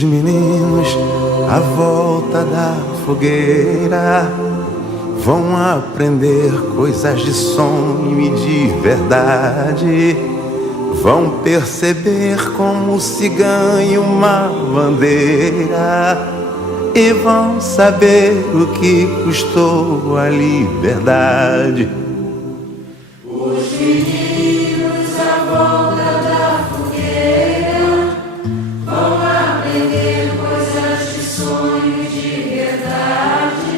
Os meninos à volta da fogueira vão aprender coisas de sonho e de verdade. Vão perceber como se ganha uma bandeira e vão saber o que custou a liberdade. Os meninos à volta da fogueira vão aprender coisas de sonho e de verdade.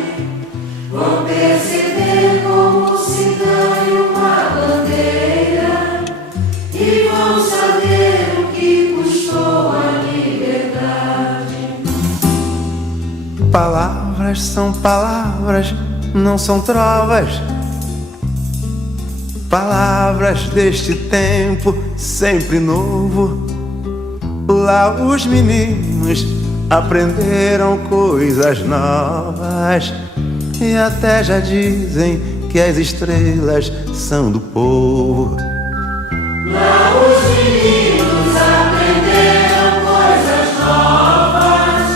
Vão perceber como se ganha uma bandeira e vão saber o que custou a liberdade. Palavras são palavras, não são trovas. Palavras deste tempo sempre novo. Lá os meninos aprenderam coisas novas e até já dizem que as estrelas são do povo. Lá os meninos aprenderam coisas novas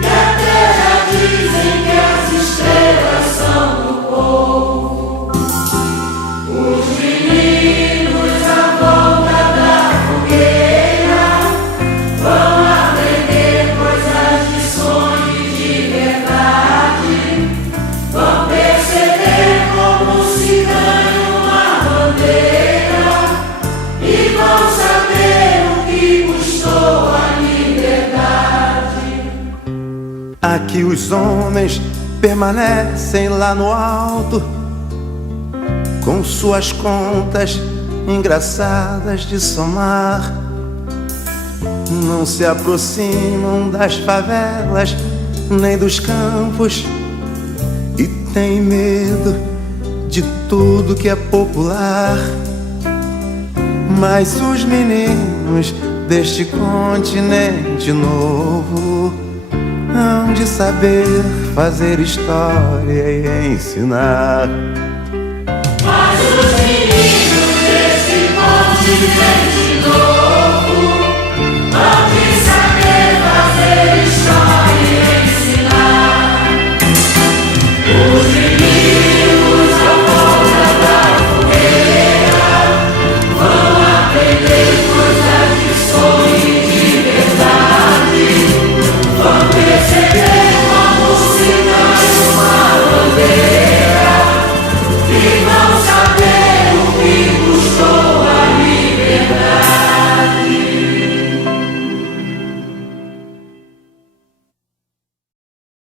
e até já dizem que as estrelas são do povo. Os meninos à volta da fogueira vão aprender coisas de sonho e de verdade. Vão perceber como se ganha uma bandeira e vão saber o que custou a liberdade. Aqui os homens permanecem lá no alto, com suas contas engraçadas de somar. Não se aproximam das favelas nem dos campos e têm medo de tudo que é popular. Mas os meninos deste continente novo hão de saber fazer história e ensinar. Mas os meninos desse continente